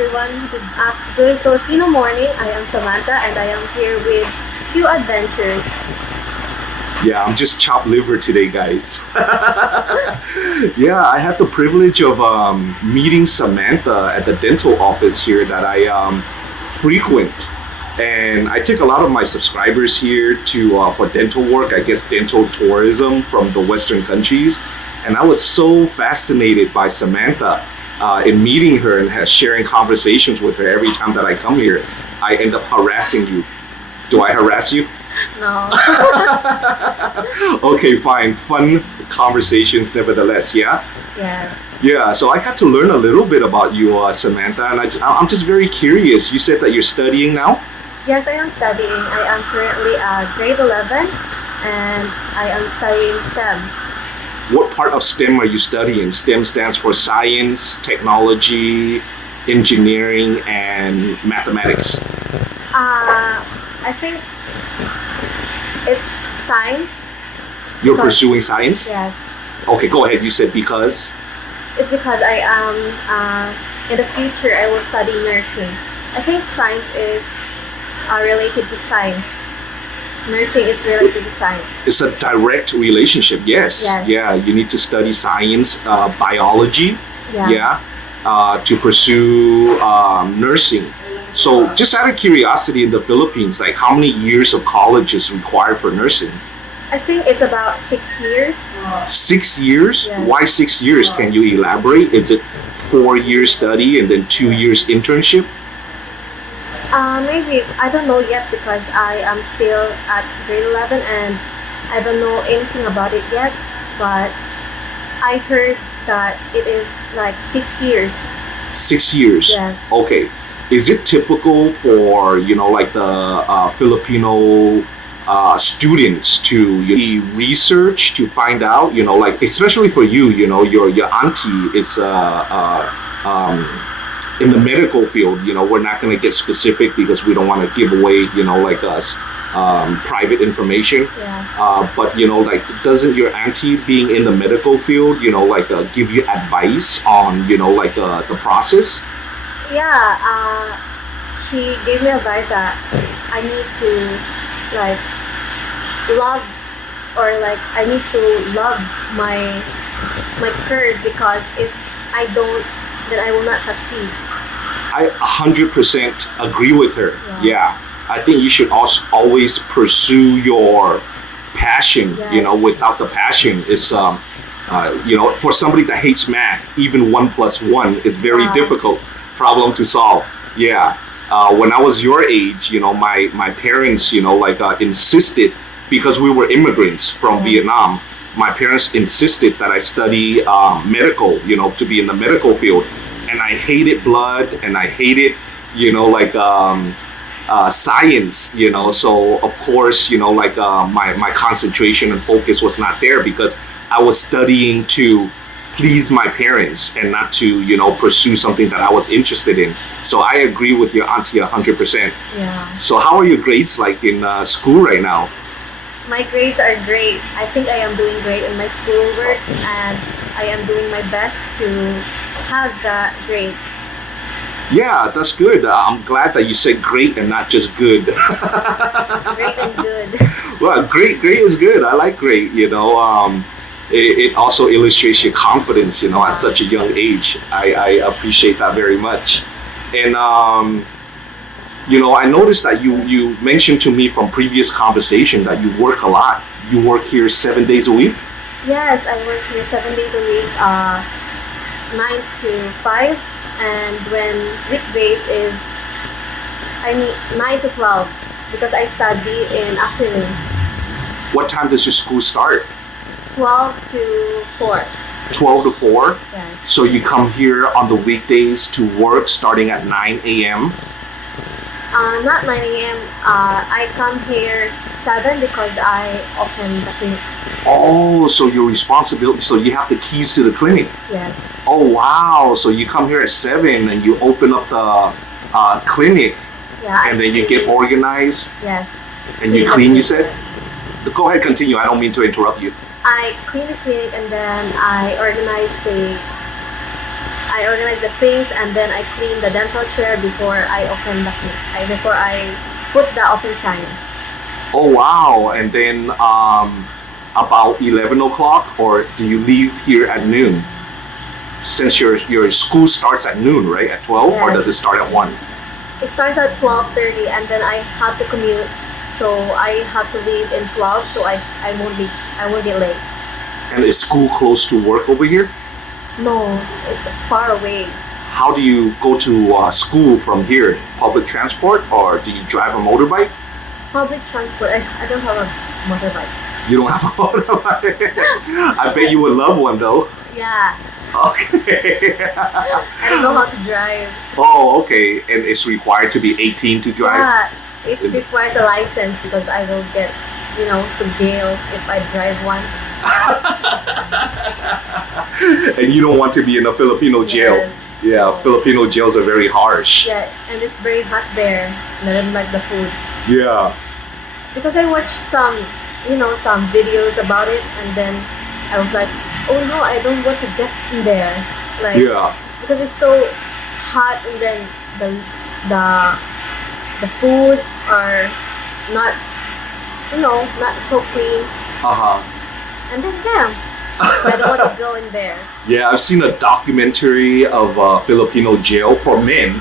everyone. Good Filipino morning. I am Samantha and I am here with few adventures. Yeah, I'm just chopped liver today, guys. Yeah, I had the privilege of meeting Samantha at the dental office here that I frequent. And I took a lot of my subscribers here to for dental work, I guess dental tourism from the Western countries. And I was so fascinated by Samantha in meeting her and sharing conversations with her every time that I come here. I end up harassing you. Do I harass you? No. Okay, fine. Fun conversations nevertheless, yeah? Yes. Yeah, so I got to learn a little bit about you, Samantha, and I'm just very curious. You said that you're studying now? Yes, I am studying. I am currently grade 11 and I am studying STEM. What part of STEM are you studying? STEM stands for science, technology, engineering, and mathematics. I think it's science. You're Because- pursuing science? Yes. Okay, go ahead. You said because? It's because I am, in the future, I will study nursing. I think science is related to science. Nursing is related to science. It's a direct relationship, yes. Yes. Yeah, you need to study science, biology, Yeah. to pursue nursing. So, just out of curiosity, in the Philippines, like how many years of college is required for nursing? I think it's about 6 years. 6 years? Yes. Why 6 years? Can you elaborate? Is it 4 years study and then 2 years internship? Maybe, I don't know yet because I am still at grade 11 and I don't know anything about it yet. But I heard that it is like 6 years. 6 years. Yes. Okay. Is it typical for like the Filipino students to research to find out like especially for you your auntie is in the medical field. We're not going to get specific because we don't want to give away like us private information. Yeah. But like doesn't your auntie being in the medical field like give you advice on like the process? Yeah, she gave me advice that I need to like love or like I need to love my career because if I don't, then I will not succeed. I 100% agree with her. Yeah. Yeah. I think you should also always pursue your passion. Yes. Without the passion, it's for somebody that hates math, even 1 + 1 is very Wow. difficult problem to solve. Yeah. When I was your age, my parents, insisted because we were immigrants from Vietnam. My parents insisted that I study medical, to be in the medical field, and I hated blood and I hated, science. So of course, my concentration and focus was not there because I was studying to please my parents and not to pursue something that I was interested in. So I agree with your auntie 100%. Yeah. So how are your grades like in school right now? My grades are great. I think I am doing great in my schoolwork and I am doing my best to have that grade. Yeah, that's good. I'm glad that you said great and not just good. Great and good. Well, great is good. I like great. It also illustrates your confidence. At such a young age. I appreciate that very much. And I noticed that you mentioned to me from previous conversation that you work a lot. You work here 7 days a week. Yes, I work here 7 days a week, 9 to 5, and when weekdays is, 9 to 12 because I study in afternoon. What time does your school start? 12 to 4. 12 to 4? Yes. So you come here on the weekdays to work starting at 9 a.m.? Not 9 a.m. I come here 7 because I open the clinic. Oh, so your responsibility, so you have the keys to the clinic. Yes. Oh, wow. So you come here at 7 and you open up the clinic Yeah. and then you get organized Yes. and you the clean, you clinic, said? yes. Go ahead, continue. I don't mean to interrupt you. I clean the clinic and then I organize the. I I organize the things, and then I clean the dental chair before I open before I put the open sign. Oh wow! And then about 11 o'clock, or do you leave here at noon? Since your school starts at noon, right? At 12, or Yes. does it start at 1? It starts at 12:30, and then I have to commute, so I have to leave in 12, so I won't be late. And is school close to work over here? No, it's far away. How do you go to school from here? Public transport, or do you drive a motorbike? Public transport. I don't have a motorbike. You don't have a motorbike. I bet you would love one though. Yeah, Okay. I don't know how to drive. Oh, okay. And it's required to be 18 to drive? Yeah, it requires a license because I will get, to jail if I drive one. And you don't want to be in a Filipino jail. Yes. Yeah, Filipino jails are very harsh. Yeah, and it's very hot there, and I don't like the food. Yeah. Because I watched some videos about it, and then I was like, oh no, I don't want to get in there. Like, Yeah. because it's so hot, and then the foods are not, not so clean. Uh-huh. And then, yeah, I don't want to go in there. Yeah, I've seen a documentary of Filipino jail for men.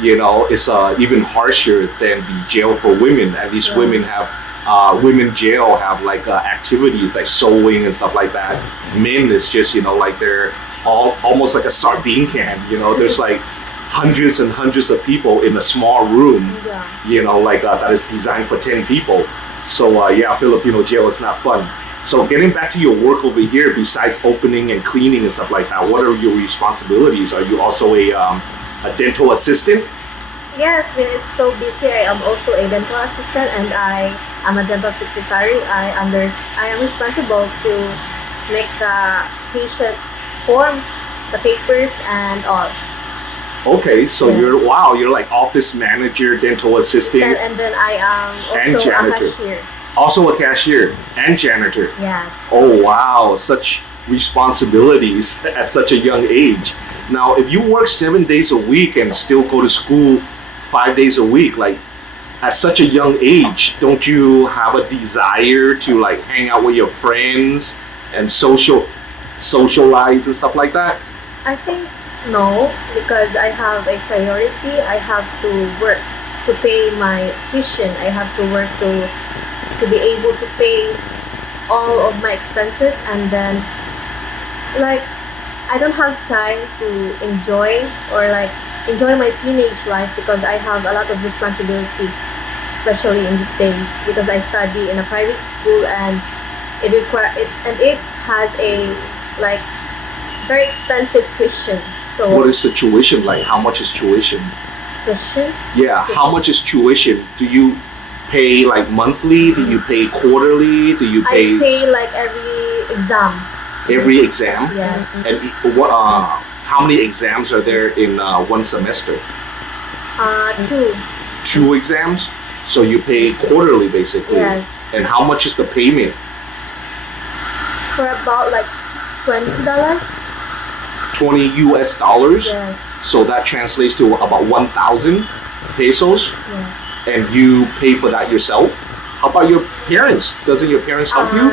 It's even harsher than the jail for women. At least Yeah. women have, women jail have like activities like sewing and stuff like that. Men is just, like they're almost like a sardine can. There's like hundreds and hundreds of people in a small room, Yeah. that is designed for 10 people. So yeah, Filipino jail is not fun. So getting back to your work over here, besides opening and cleaning and stuff like that, what are your responsibilities? Are you also a dental assistant? Yes, when it's so busy, I am also a dental assistant, and I am a dental secretary. I am responsible to make the patient form, the papers, and all. Okay, so Yes. you're like office manager, dental assistant, And then I am And also a janitor. cashier. also a cashier and janitor. Yes. Oh wow, such responsibilities at such a young age. Now, if you work 7 days a week and still go to school 5 days a week, like at such a young age, don't you have a desire to like hang out with your friends and socialize and stuff like that? I think no, because I have a priority. I have to work to pay my tuition. I have to work to be able to pay all of my expenses, and then like I don't have time to enjoy my teenage life because I have a lot of responsibility, especially in these days because I study in a private school, and it has a like very expensive tuition. So What is the tuition like? How much is tuition? tuition, Yeah, how much is tuition? Do you pay like monthly? Do you pay quarterly? Do you I pay like every exam. every exam? Yes. And what? How many exams are there in one semester? Two. 2 exams. So you pay quarterly, basically. Yes. And how much is the payment? For about like $20. 20 US dollars. Yes. So that translates to about 1,000 pesos. Yes. And you pay for that yourself. How about your parents? Doesn't your parents help you?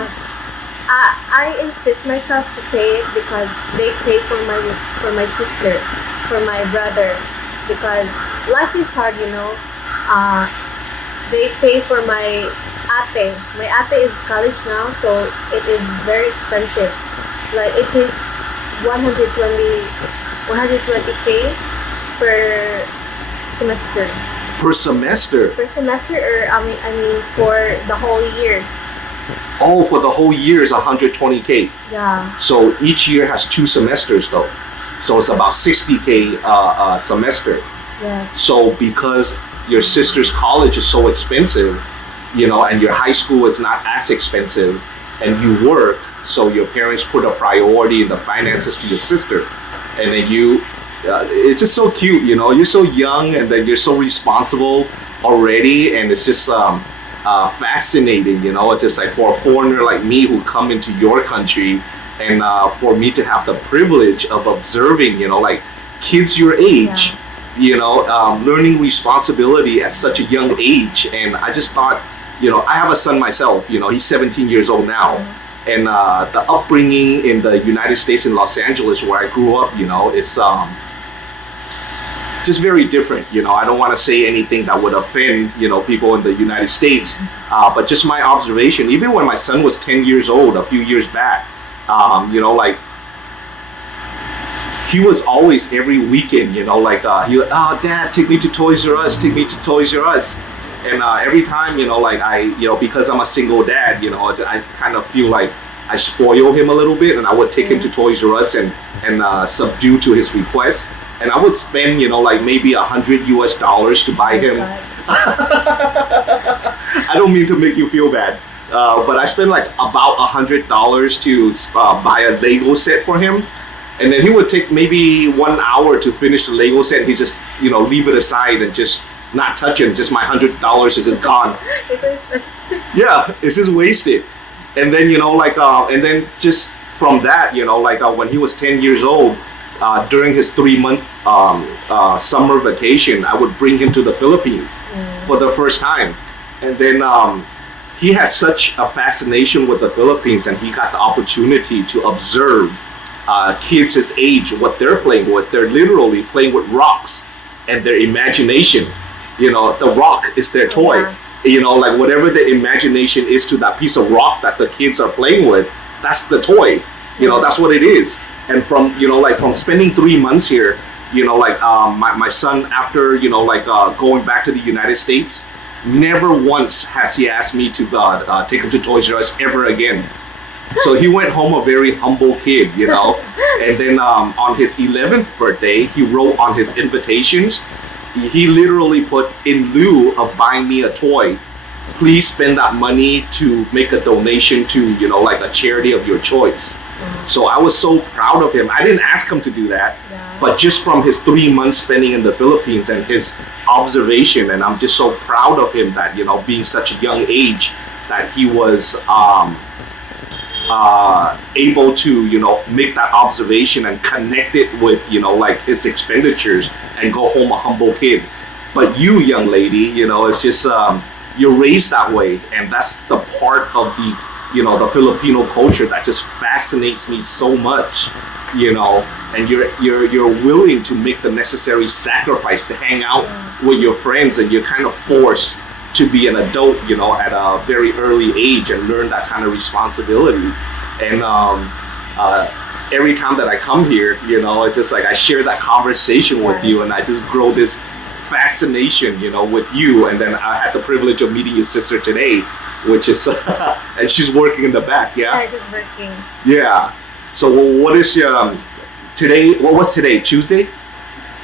I insist myself to pay it because they pay for my sister, for my brother, because life is hard, They pay for my ate. My ate is college now, so it is very expensive. Like it is 120k per semester. Per semester. Per semester, or I mean for the whole year. Oh, for the whole year is 120k. Yeah. So each year has 2 semesters though. So it's about 60k semester. Yes. So because your sister's college is so expensive, and your high school is not as expensive, and you work, so your parents put a priority in the finances to your sister, and then it's just so cute, you're so young, and then you're so responsible already, and it's just fascinating, it's just like for a foreigner like me who come into your country, and for me to have the privilege of observing, like kids your age, learning responsibility at such a young age. And I just thought, I have a son myself, he's 17 years old now. And the upbringing in the United States in Los Angeles, where I grew up, it's just very different. I don't want to say anything that would offend, people in the United States. But just my observation, even when my son was 10 years old, a few years back, like, he was always every weekend, he would, Dad, take me to Toys R Us, take me to Toys R Us. And every time, because I'm a single dad, I kind of feel like I spoil him a little bit, and I would take him to Toys R Us and subdue to his requests. And I would spend, maybe $100 to buy him. I don't mean to make you feel bad, but I spent like about $100 to buy a Lego set for him. And then he would take maybe 1 hour to finish the Lego set. He just, leave it aside and just not touch it. Just my $100 is just gone. Yeah, it's just wasted. And then, and then just from that, when he was 10 years old, during his 3-month summer vacation, I would bring him to the Philippines for the first time. And then he has such a fascination with the Philippines, and he got the opportunity to observe kids his age, what they're playing with. They're literally playing with rocks and their imagination. The rock is their toy. Like whatever the imagination is to that piece of rock that the kids are playing with, that's the toy. That's what it is. And from, from spending 3 months here, my son, after, going back to the United States, never once has he asked me to take him to Toys R Us ever again. So he went home a very humble kid, And then on his 11th birthday, he wrote on his invitations, he literally put, in lieu of buying me a toy, please spend that money to make a donation to, a charity of your choice. So I was so proud of him. I didn't ask him to do that, but just from his 3 months spending in the Philippines and his observation, and I'm just so proud of him that, being such a young age, that he was able to, make that observation and connect it with, his expenditures and go home a humble kid. But you, young lady, it's just, you're raised that way, and that's the part of the the Filipino culture that just fascinates me so much, and you're willing to make the necessary sacrifice to hang out with your friends, and you're kind of forced to be an adult, at a very early age and learn that kind of responsibility. And every time that I come here, it's just like I share that conversation with you, and I just grow this fascination, with you. And then I had the privilege of meeting your sister today, which is, and she's working in the back, yeah? Yeah, just working. Yeah. So what is your, today, what was today, Tuesday?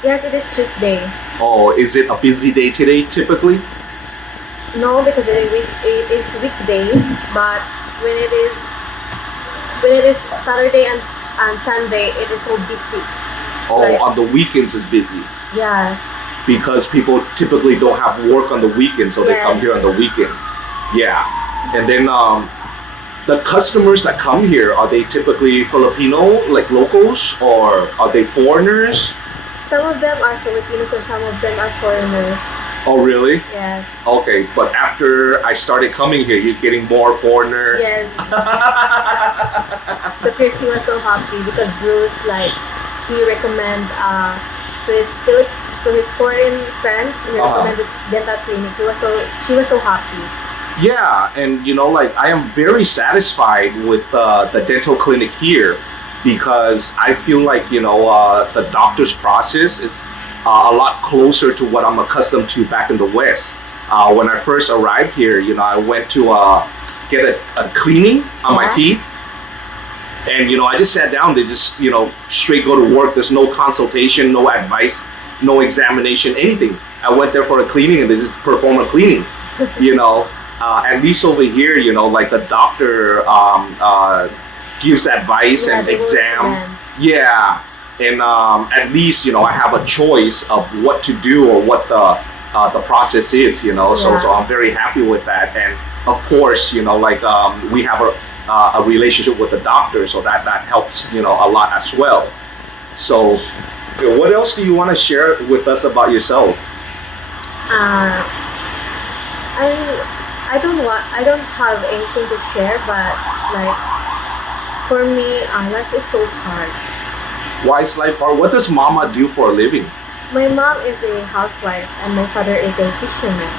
Yes, it is Tuesday. Oh, is it a busy day today, typically? No, because it is weekdays, but when it is Saturday and Sunday, it is so busy. Oh, on the weekends it's busy. Yeah. Because people typically don't have work on the weekend, so they come here on the weekend. Yeah. And then the customers that come here, are they typically Filipino, like locals, or are they foreigners? Some of them are Filipinos and some of them are foreigners. Oh, really? Yes. Okay, but after I started coming here, you're getting more foreigner. Yes. The Christy was so happy because Bruce, he recommend to his foreign friends, he recommended this dental clinic. She was so happy. Yeah, and I am very satisfied with the dental clinic here, because I feel like the doctor's process is a lot closer to what I'm accustomed to back in the West. When I first arrived here, I went to get a cleaning on my teeth, and I just sat down. They just straight go to work. There's no consultation, no advice, no examination, anything. I went there for a cleaning, and they just perform a cleaning. At least over here, the doctor gives advice and exam. Yeah. And at least, I have a choice of what to do or what the process is, so I'm very happy with that. And of course, we have a relationship with the doctor, so that helps, a lot as well. So Okay, what else do you want to share with us about yourself? Uh, I I don't have anything to share, but like for me, life is so hard. Why is life hard? What does mama do for a living? My mom is a housewife and my father is a fisherman.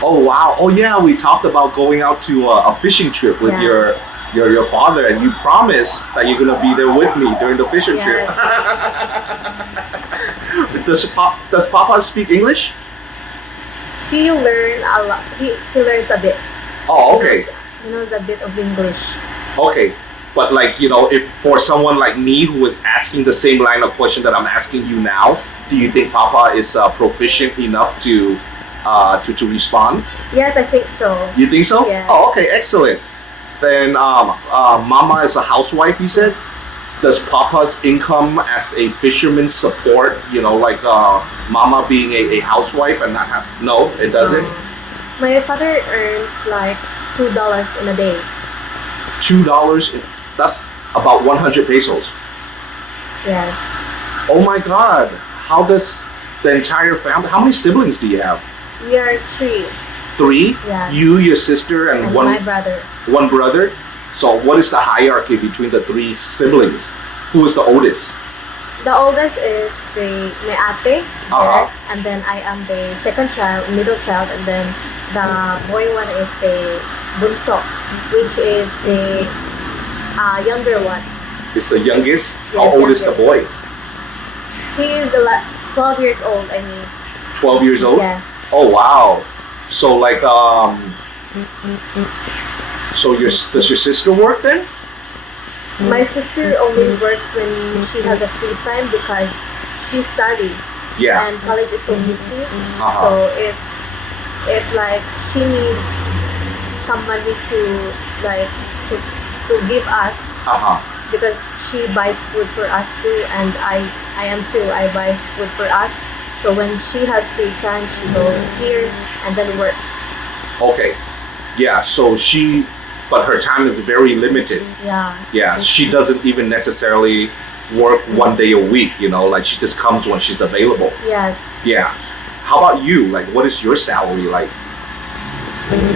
Oh wow! Oh yeah, we talked about going out to a fishing trip with Yeah. your father, and you promised that you're gonna be there with me during the fishing trip. Yes. Does Papa speak English? He learn a lot. He learns a bit. Oh, okay, He knows a bit of English. okay. But like if for someone like me who is asking the same line of question that I'm asking you now, do you think Papa is proficient enough to respond? Yes, I think so. You think so? Yes. Oh, okay, excellent. Then Mama is a housewife. You said. Does Papa's income as a fisherman support? Like Mama being a housewife and not have? No, it doesn't. My father earns like $2 in a day. $2. That's about 100 pesos. Yes. Oh my God! How does the entire family? How many siblings do you have? We are three. 3. Yeah. You, your sister, and And one my brother. one brother. So what is the hierarchy between the 3 siblings? Who is the oldest? The oldest is my ate, Uh-huh. and then I am the second child, middle child, and then the boy one is the bunso, which is the younger one. Is the youngest? Yes, How old is the youngest. boy? He is 12 years old, I mean. 12 years old? Yes. Oh wow. So like so does your sister work then? My sister only works when she has a free time because she studies Yeah. and college is so busy. Uh-huh. So if like she needs somebody to like to give us Uh-huh. because she buys food for us too, and I am too. I buy food for us. So when she has free time, she goes here and then work. Okay. Yeah, so but her time is very limited. Yeah. Yeah, she doesn't even necessarily work one day a week, like she just comes when she's available. Yes. Yeah. How about you? Like, what is your salary like?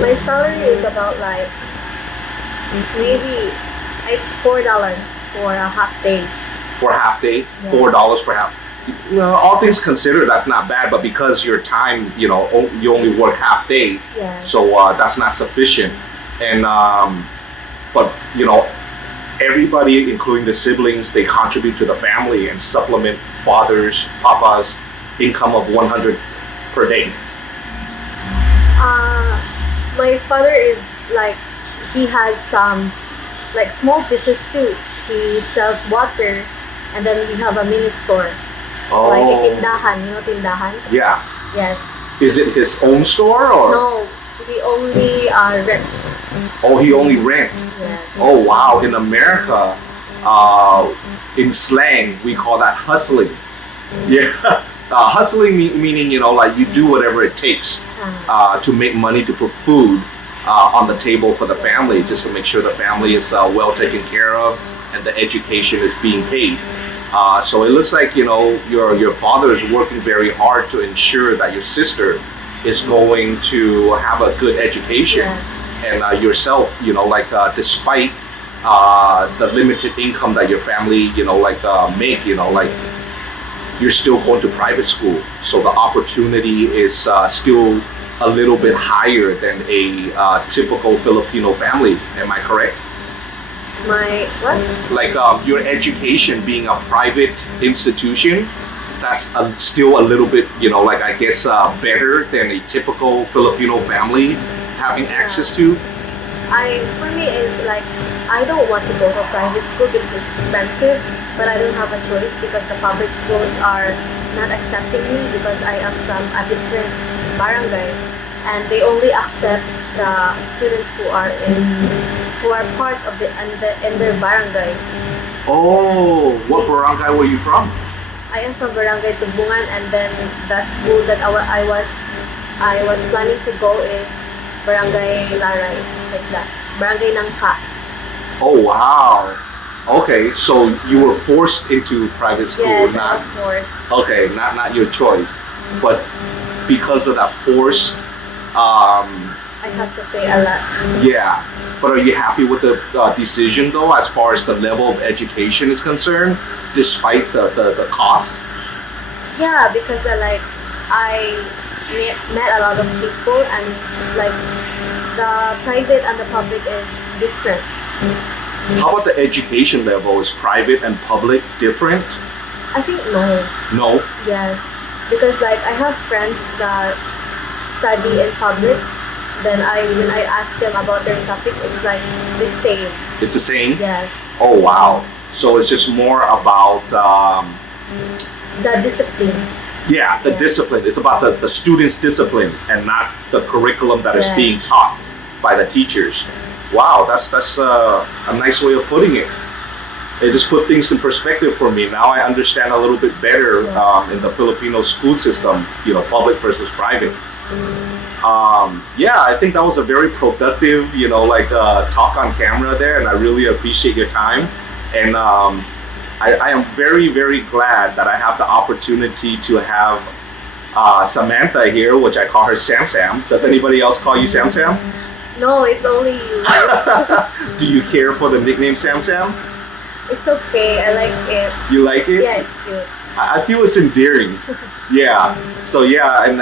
My salary is about like maybe it's $4 for a half day. For a half day? Yeah. $4 per half. All things considered, that's not bad, but because your time, you only work half day, Yes. so that's not sufficient. And but everybody, including the siblings, they contribute to the family and supplement papa's income of 100 per day. My father is like he has some like small business too. He sells water, and then we have a mini store. Like a tindahan, tindahan? Yeah. Yes. Is it his own store or? No, we only rent. Oh, he only rent. Yes. Oh wow! In America, in slang, we call that hustling. Yeah, hustling meaning like you do whatever it takes to make money to put food on the table for the family, just to make sure the family is well taken care of and the education is being paid. So it looks like your father is working very hard to ensure that your sister is going to have a good education. Yes. And yourself, despite the limited income that your family, make, you're still going to private school. So the opportunity is still a little bit higher than a typical Filipino family. Am I correct? My what? Like your education being a private institution, that's still a little bit, I guess, better than a typical Filipino family having access to. For me is like I don't want to go to private school because it's expensive, but I don't have a choice because the public schools are not accepting me because I am from a different barangay, and they only accept the students who are part of in their barangay. Oh, what barangay were you from? I am from Barangay Tubungan, and then the school that I was planning to go is Barangay Laray, like that. Barangay Nangka. Oh wow. Okay, so you were forced into private school, Yes, I not was forced. okay, not your choice, but because of that force, I have to pay a lot. yeah. But are you happy with the decision though, as far as the level of education is concerned, despite the cost? Yeah, because I met a lot of people, and like the private and the public is different. How about the education level? Is private and public different? I think no. No. Yes, because like I have friends that study in public. Then when I ask them about their topic, it's like the same. It's the same? Yes, Oh wow. So it's just more about the discipline. yeah, the Yeah. discipline. It's about the student's discipline and not the curriculum that is Yes. being taught by the teachers. Wow, that's a nice way of putting it. It just put things in perspective for me. Now I understand a little bit better in the Filipino school system, you know, public versus private. Yeah, I think that was a very productive, you know, like talk on camera there, and I really appreciate your time. And I am very, very glad that I have the opportunity to have Samantha here, which I call her Sam Sam. Does anybody else call you Sam Sam? No, it's only you. Do you care for the nickname Sam Sam? It's okay. I like it. You like it? Yeah, it's cute. I feel it's endearing. Yeah. So yeah, and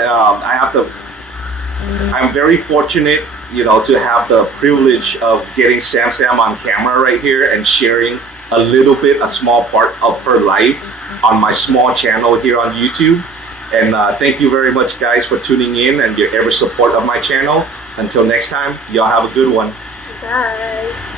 I'm very fortunate, you know, to have the privilege of getting Sam Sam on camera right here and sharing a little bit, a small part of her life on my small channel here on YouTube. And thank you very much, guys, for tuning in and your ever support of my channel. Until next time, y'all have a good one. Bye.